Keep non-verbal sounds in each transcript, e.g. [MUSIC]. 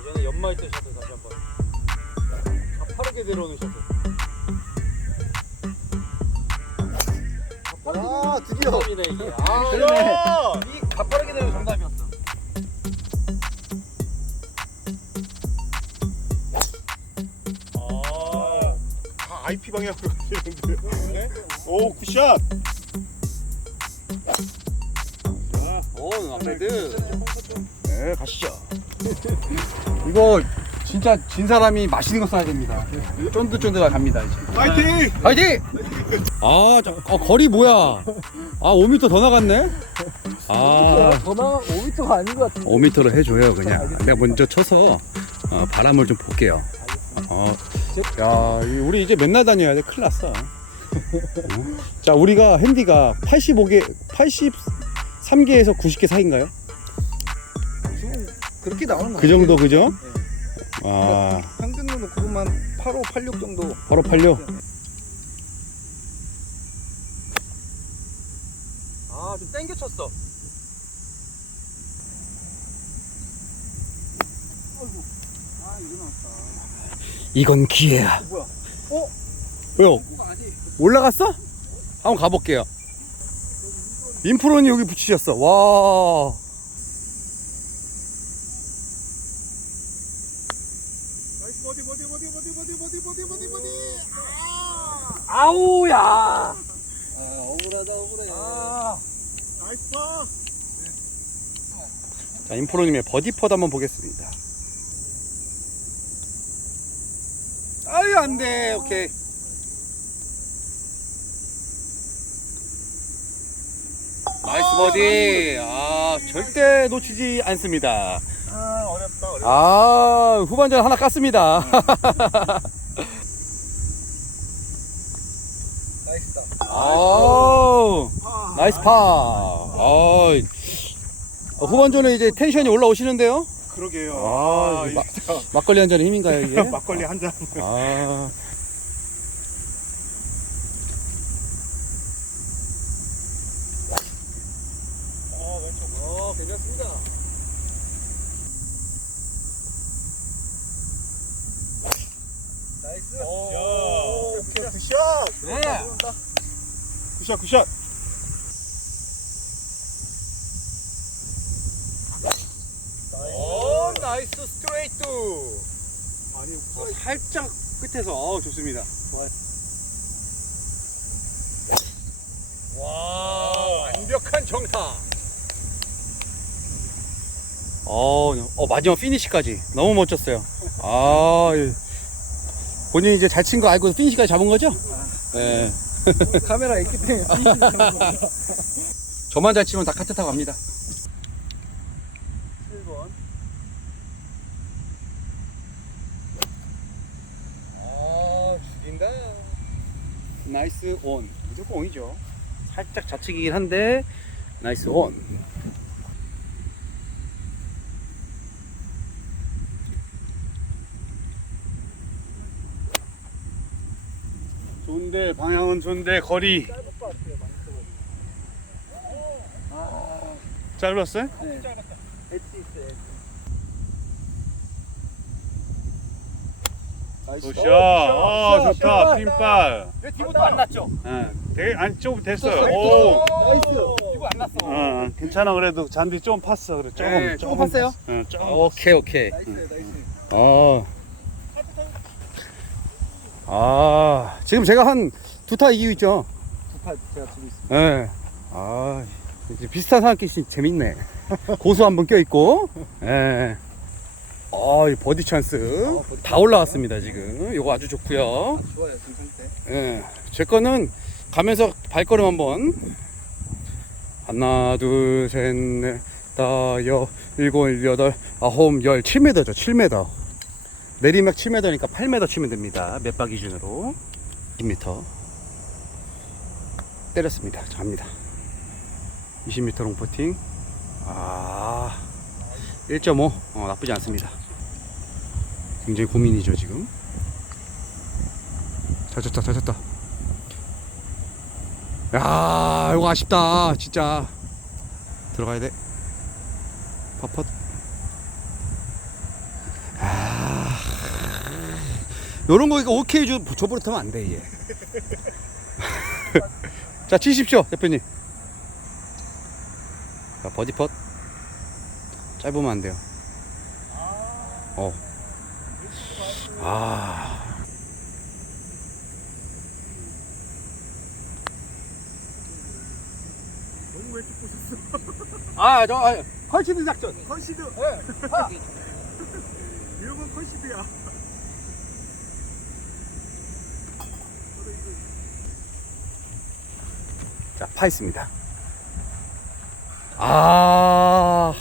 예전에 연마이 때 샷을 다시 한번 가파르게 내려오는 샷을. 아 드디어 정답이네 이게. 아, 이 가파 굿샷. 오 앞레드 네, 가시죠. [LAUGHS] 이거 진짜 진 사람이 맛있는 거 써야 됩니다 쫀득쫀득하게 갑니다 이제 파이팅! 파이팅! 아, 저, 어, 거리 뭐야? 아, 5m 더 나갔네? 아, 전화 5m가 아닌 것 같은데. 5m로 해줘요, 그냥. 내가 먼저 쳐서 어, 바람을 좀 볼게요. 어, 야, 이- 우리 이제 맨날 다녀야 돼. 큰일 났어. 어? 자, 우리가 핸디가 85개, 83개에서 90개 사이인가요? 지금 그렇게 나오는 거 그 정도, 그죠? 아, 평균으로 그것만 85, 86 정도 바로 팔려. 아, 좀 땡겨 쳤어. 이건 기회야. 뭐야? 어? 왜요? 올라갔어? 한번 가볼게요. 인프론이 여기 붙이셨어. 와. 아우야. 아, 억울하다, 억울해. 아. 나이스 네. 자, 인프로님의 버디퍼도 한번 보겠습니다. 아유, 안 돼. 오케이. 나이스 버디. 아, 절대 놓치지 않습니다. 아, 어렵다, 어렵다. 아, 후반전 하나 깠습니다. [LAUGHS] 나이스다 아우, 나이스 파. 아, 후반전에 이제 텐션이 올라오시는데요? 그러게요. 아, 아, 이 막걸리 한 잔의 힘인가요, 이게? [LAUGHS] 막걸리 한 잔. 아. 어, 왼쪽. 어, 괜찮습니다. 나이스 오, 굿샷, 굿샷. 네. 굿샷, 굿샷. 오, 나이스 스트레이트. 아니, 어, 살짝 끝에서 어, 좋습니다. 좋아요. 와, 완벽한 정타. 어, 어 마지막 피니시까지 너무 멋졌어요. 아, 예. 본인이 이제 잘 친 거 알고 피니시까지 잡은 거죠? 네. 카메라 있기 때문에 [LAUGHS] 저만 잘 치면 다 카트 타고 갑니다. 7번. 아, 죽인다. 나이스 온. 무조건 온이죠. 살짝 좌측이긴 한데 나이스 온. 좋은데 방향은 좋은데 거리 짧았어요? 네. 있어요 엣지. 굿샷. 굿샷. 아, 좋다. 핀발. 내 뒤부터 안 났죠? 네. 되게 안 조금 됐어요. 오. 나이스 뒤부 안 났어. 어, 괜찮아 그래도 잔디 좀 팠어 그래 조금 네, 조금 팠어요? 응, 조금 오케이 오케이. 나이스 나이스 아. 아, 지금 제가 한 두 타 이기고 있죠? 두파 제가 들고 있습니다 예. 아, 이제 비슷한 사람끼리 진- 재밌네. 고수 한 번 껴있고, 예. 아, 이 버디 찬스. 다 올라왔습니다, 지금. 요거 아주 좋고요 좋아요 지금 상태 예. 제 거는 가면서 발걸음 한번. 하나, 둘, 셋, 넷, 다, 여, 일곱, 여덟, 아홉, 열, 7m죠, 7m. 내리막 7m니까 8m 치면 됩니다. 몇바 기준으로. 20m. 때렸습니다. 자, 갑니다. 20m 롱포팅. 아, 1.5. 어, 나쁘지 않습니다. 굉장히 고민이죠, 지금. 잘 쳤다 잘 쳤다 야 이거 아쉽다 진짜 들어가야 돼 퍼펫 요런 거 이거 오케이 줘 줘버릇하면 안 돼 얘. [LAUGHS] 자 치십시오 대표님 자 버디 펫 짧으면 안 돼요 어. 아. 너무 왼쪽 보셨어. 아, 저, 아, 컨시드 작전. 컨시드. 이런 건 컨시드야. 자, 파 있습니다. 아.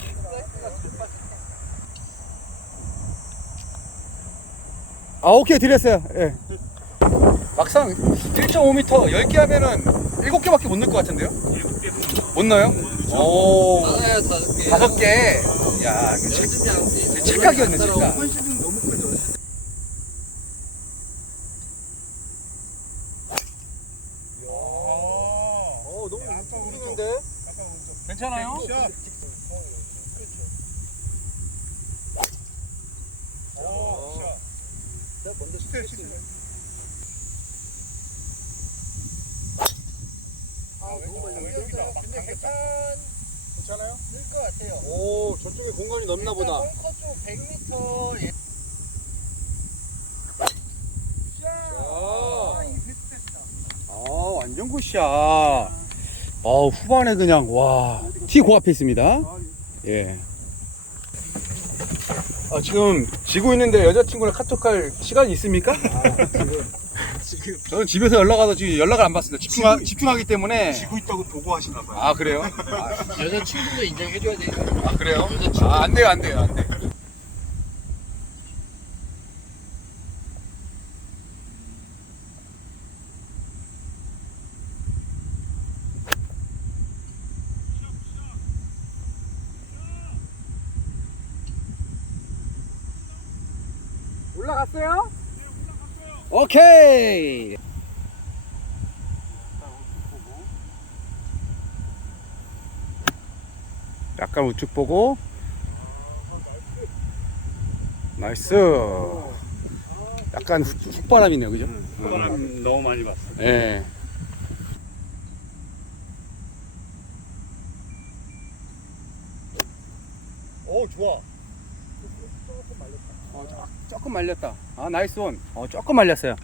아, 오케이, 드렸어요. 예. 막상 1.5m 10개 하면은 7개밖에 못 넣을 것 같은데요? 못 넣어요? 오. 하나야 다섯 개. 다섯 개. 야, 이거 착-. 착각이었네, 착각. 컨시드는 너무 크죠. 어 너무 웃기는데? 괜찮아요? 내가 먼저 시켰지. 아 너무 많이 근데 괜찮. 괜찮아요? 늘것 같아요. 오 저쪽에 공간이 넓나 보다. 벙커 쪽 100m. 예. 아, 완전 굿샷. 어, 후반에 그냥, 와. 티고 앞에 있습니다. 예. 아, 지금 지고 있는데 여자친구랑 카톡할 시간이 있습니까? 지금 저는 집에서 연락 와서 지금 연락을 안 받습니다. 집중하, 집중하기 때문에. 지고 있다고 보고하시나 봐요. 아, 그래요? [LAUGHS] 여자친구도 인정해줘야 돼. 아, 그래요? 아, 안 돼요, 안 돼요, 안 돼. 올라갔어요? 오케이! 약간 우측 보고 나이스 약간 훅- 훅바람이네요 그죠? 바람 너무 많이 봤어. 예. 오 좋아. 어, 조- 조금 말렸다 아 나이스 원 어, 조금 말렸어요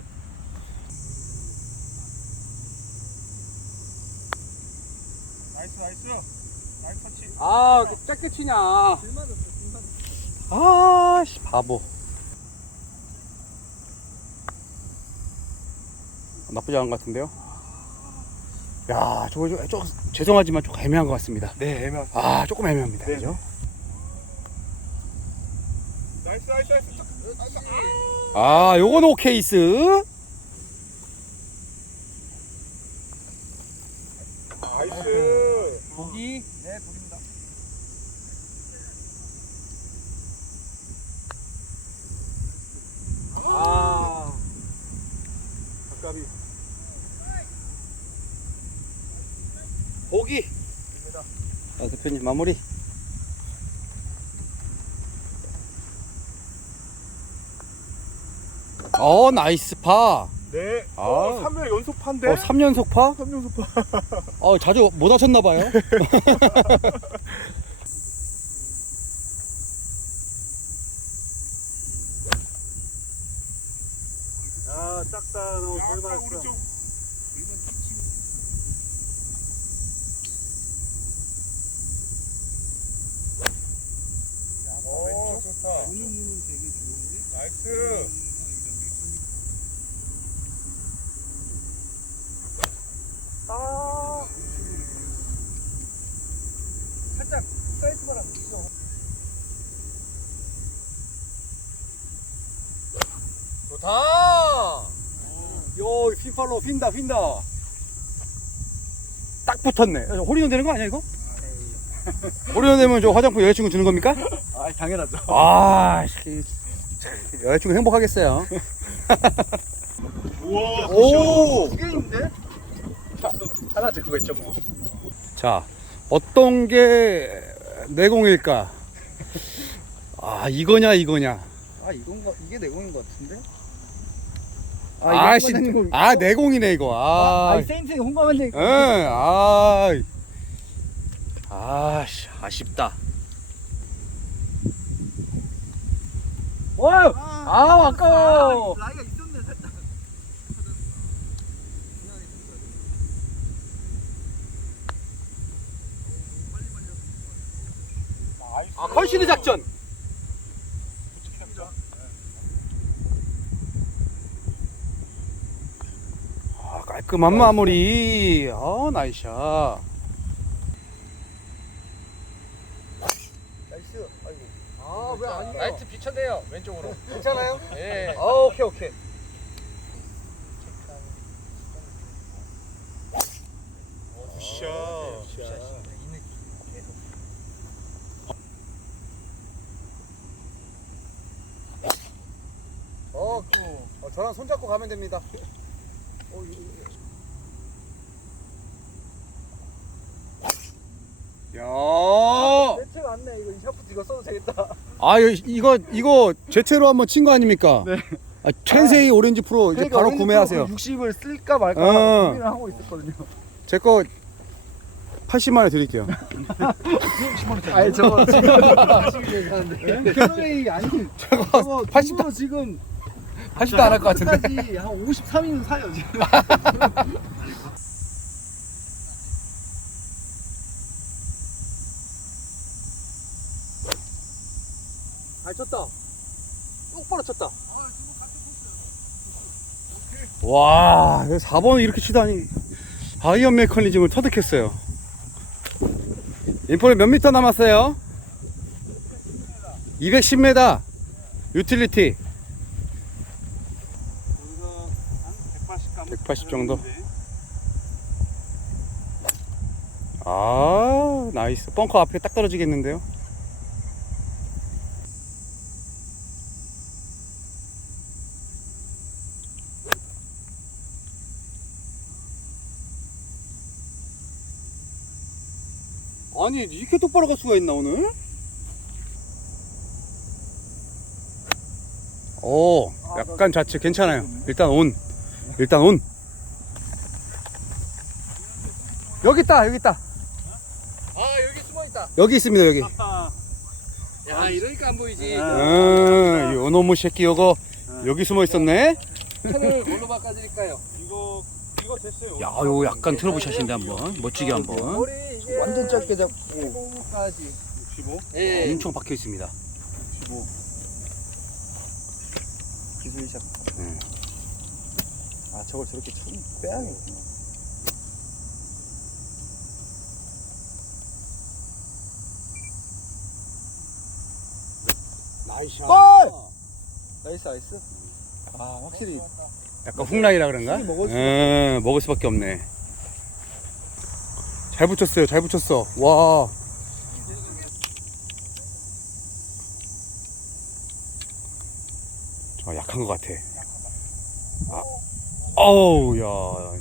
나이스 나이스. 나이스 터치. 아 짧게 치냐 아씨 바보 나쁘지 않은 것 같은데요 야 저거 저, 저, 죄송하지만 조금 애매한 것 같습니다 네 애매. 아 조금 애매합니다 네. 그죠? 나이스 나이스 나이스. 아 요건 오케이스 나이스. 보기 네 보입니다. 아 아까비. 보기 자 대표님 마무리 어 나이스 파 네. 아. 어, 3일 연속 판데. 어, 3연속 파? 3 연속 판. 어, 자주 못 하셨나 봐요. [LAUGHS] 아 작다 너무 잘 아까 맞았어. 오른쪽. 오 좋다. 나이스. 아 살짝 사이드 바람 있어. 좋다. 요, 핀팔로 핀다, 핀다. 딱 붙었네. 어, 홀인원 되는 거 아니야, 이거? [LAUGHS] 홀인원 되면 저 화장품 여자친구 주는 겁니까? 아 당연하죠. 아, 씨, 여자친구 행복하겠어요. [LAUGHS] 우와. 오! 두 개인데? 하나 듣고 있죠 뭐. 자, 어떤 게 내공일까? 아, 이거냐, 이거냐? 아 이건가 이게 내공인 것 같은데? 아, 씨. 아, 내공이네, 이거. 아, 아, 아 세인트 홍보만 내공. 응, 아, 아, 씨, 아쉽다. 와! 아 아까워. 라이가 있었네 살짝. 아, 컨시드 작전. 깔끔한 마무리. 아, 나이샤. 나이스. 아이고. 아왜안 라이트 비춰내요 왼쪽으로. 괜찮아요? 예. 아 오케이 오케이. 굿샷. 어, 어 저랑 손잡고 가면 됩니다. 어, 이거- 야. 대체 맞네 이거 이 샤프트 이거 써도 되겠다. 아, 이- 이거, 이거 제테로 한번 친 거 아닙니까? 네. 아, 천세이 오렌지 프로 이제 바로 구매하세요. 60을 쓸까 말까 어. 고민을 하고 있었거든요. 제 거 80만 원 드릴게요. 아니 저거 [LAUGHS] 지금 캐노웨이 아니 저거 80 80도 지금 80도 안 할 것 같은데. 끝까지 한 53이면 사요 지금. [LAUGHS] 아 쳤다. 똑바로 쳤다. 와, 4번을 이렇게 치다니. 아이언 메커니즘을 터득했어요. 인포는 몇 미터 남았어요? 210m. 유틸리티. 180 정도. 아, 나이스. 벙커 앞에 딱 떨어지겠는데요? 아니, 이렇게 똑바로 갈 수가 있나, 오늘? 오, 약간 좌측 괜찮아요. 일단 온. 일단 온. 여기 있다, 여기 있다. 아 여기 숨어 있다. 여기 있습니다, 여기. 야 이러니까 안 보이지. 음, 요놈의 새끼 요거 여기 숨어 있었네. 차를 뭘로 바꿔드릴까요? 이거 이거 됐어요. 야, 요거 약간 트러블 샷인데 한번 멋지게 한번. 머리 완전 짧게 잡고. 까지 65. 예. 엄청 박혀 있습니다. 기술샷. 네. 아 저걸 저렇게 쳐 빼야겠구나. 나이스. 나이스 나이스. 아 확실히 약간 훅라이라 그런가? 먹을 음, 먹을 수밖에 없네. 잘 붙였어요, 잘 붙였어. 와. 저 약한 것 같아. 아, 어우, 야.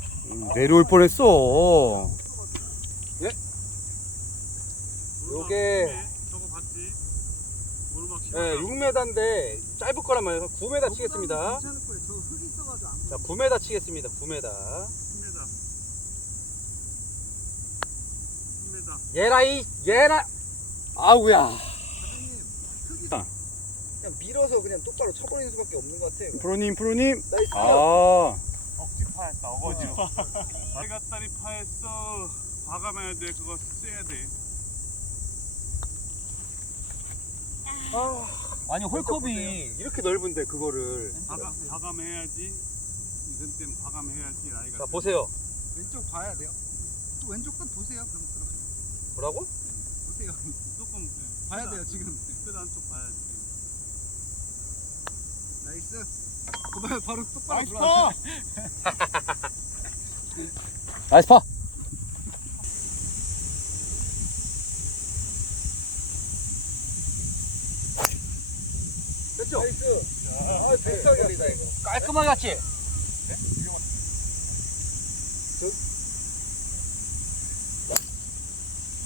내려올 뻔했어. 요게 저거 봤지? 오르막 예, 6m인데 짧을 거란 말이에요. 9m 치겠습니다. 괜찮을 거예요. 저 흙이 있어가지고 안 자, 9m 치겠습니다. 9m. 얘라 이 얘라. 아우야. 그냥 밀어서 그냥 똑바로 쳐버리는 수밖에 없는 것 같아요. 프로님, 프로님. 나이스. 아, 억지 파했다. 어거지. [LAUGHS] 대가다리 파했어. 과감해야 돼. 그거 써야 돼. 아니 홀컵이 이렇게 넓은데 그거를. 과감 과감해야지. 이런 땐 과감해야지. 나이가. 자 보세요. 왼쪽 봐야 돼요. 또 왼쪽 건 보세요. 그럼. 뭐라고? 보세요. 조금 봐야 돼요 지금. 끝 안쪽 봐야지. 나이스. 그봐요 바로 똑바로 나이스 들어왔어. [LAUGHS] 나이스 파. 됐죠? 나이스. 아 백사기다 이거. 깔끔하게 갔지?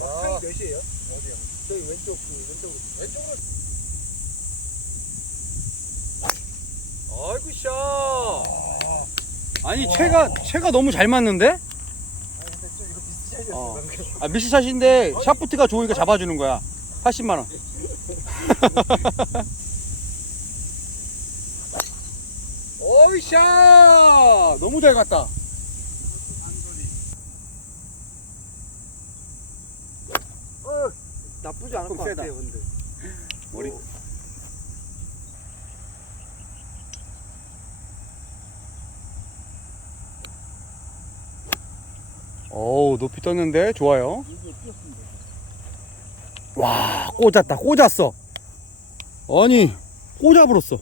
아, 몇이에요? 어디요? 저기 왼쪽 그 왼쪽으로 왼쪽으로 아이고 샤. 아니 채가 채가 너무 잘 맞는데? 아니 근데 좀 이거 비슷하셨어 어. 방금 아 미스샷인데 샤프트가 좋으니까 잡아주는 거야. 80만 원. [LAUGHS] 어이샤 [LAUGHS] 너무 잘 갔다. 나쁘지 않을 좀것 세다. 같아요 근데 머리. 어우 높이 떴는데 좋아요. 와 꽂았다 꽂았어. 아니 꽂아버렸어.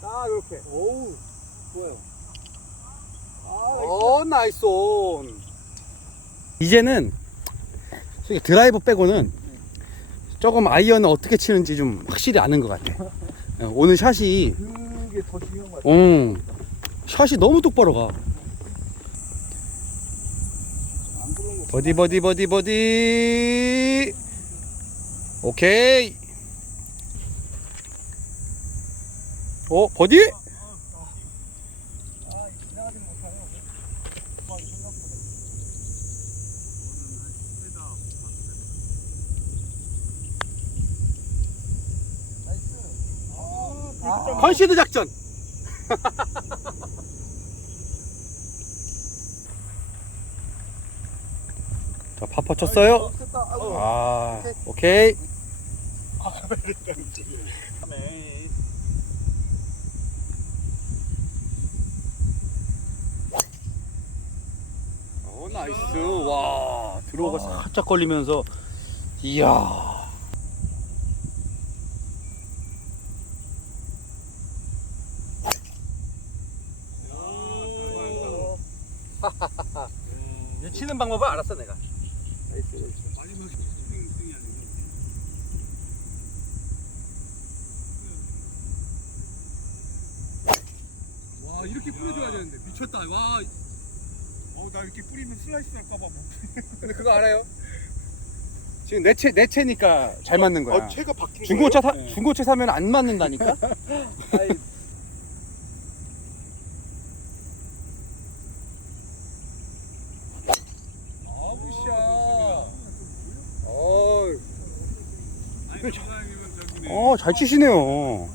딱 이렇게 오우 좋아요 어 나이스 온. 이제는 솔직히 드라이버 빼고는 조금 아이언을 어떻게 치는지 좀 확실히 아는 것 같아. 어, 오늘 샷이 그게 더 중요한 것 같아요 어, 샷이 너무 똑바로 가. 버디 버디 버디 버디. 오케이. 어 버디? 지나가지 못하면 생각보다 컨시드 작전. [LAUGHS] 자 파퍼 쳤어요. 아이고. 아 오케이. 어 나이스. 와 들어오가 살짝 걸리면서. 이야 이제 치는 방법을 알았어 내가. 마지막 스윙 스윙이 아니고 와 이렇게 뿌려줘야 되는데. 미쳤다. 와. 어나 이렇게 뿌리면 슬라이스 할까봐 못 근데 그거 알아요? 지금 내 채 내 채니까 잘 맞는 거야. 어, 채가 바뀐 중고차 사, 거예요? 중고차 사면 안 맞는다니까? [LAUGHS] [LAUGHS] 아이 아우샤 어이 아니 사장님은 저기네 어, 잘 치시네요.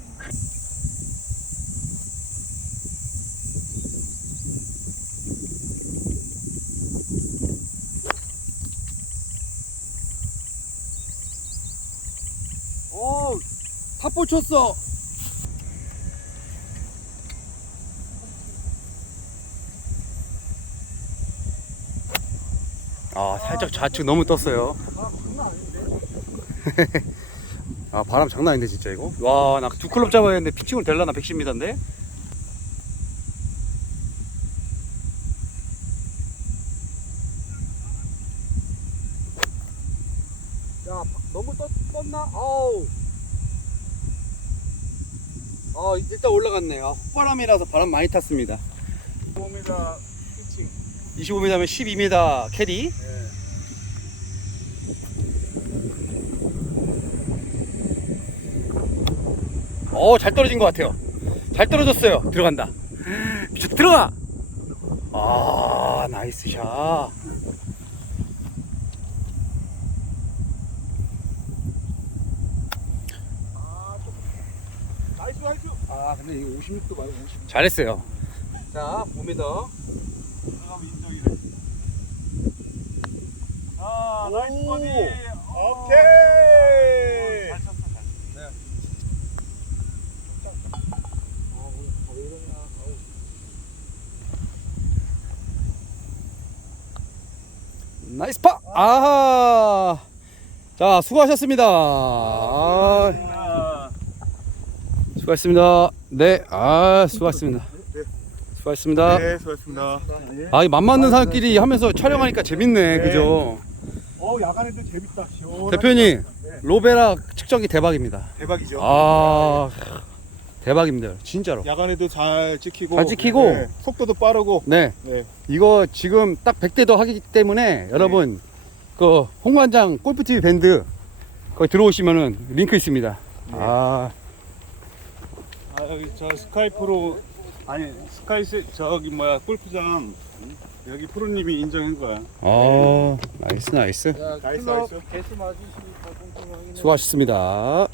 어, 탑볼 쳤어. 아, 살짝 좌측 너무 떴어요. 아 [LAUGHS] 바람 장난 아닌데 진짜 이거? 와 나 두 클럽 잡아야 했는데 피칭을 될라나 110m인데? 야 바- 너무 떴, 떴나? 아우. 아 일단 올라갔네. 아 헛바람이라서 바람 많이 탔습니다. 5m 피칭. 25m면 12m 캐리 어, 잘 떨어진 것 같아요. 잘 떨어졌어요. 들어간다. 미쳤 들어가! 아, 나이스 샷. 나이스 나이스 아 근데 이거 56도 말고 50 잘했어요. 자, 5m. 들어가면 인정이래 아 나이스 오. 버디 어, 오케이 잘 쳤어 잘 아 오늘 왜 이러냐 아우 나이스 파! 아하! 자, 수고하셨습니다. 아, 수고하셨습니다. 네, 아, 수고하셨습니다. 수고하셨습니다. 네 수고하셨습니다 아, 이 맘맞는 사람끼리 하면서 촬영하니까 재밌네. 그죠? 어 야간에도 재밌다 시원하게. 대표님, 로베라 측정이 대박입니다. 대박이죠 아, 대박입니다. 진짜로. 야간에도 잘 찍히고 잘 찍히고. 네, 속도도 빠르고 네. 네. 이거 지금 딱 100대도 하기 때문에 여러분 그 홍관장 골프TV 밴드 거기 들어오시면은 링크 있습니다. 아, 아 여기 저 스카이프로 아니 스카이스 저기 뭐야 골프장 여기 프로님이 인정한 거야 어, 나이스 나이스. 자, 나이스, 나이스. 수고하셨습니다.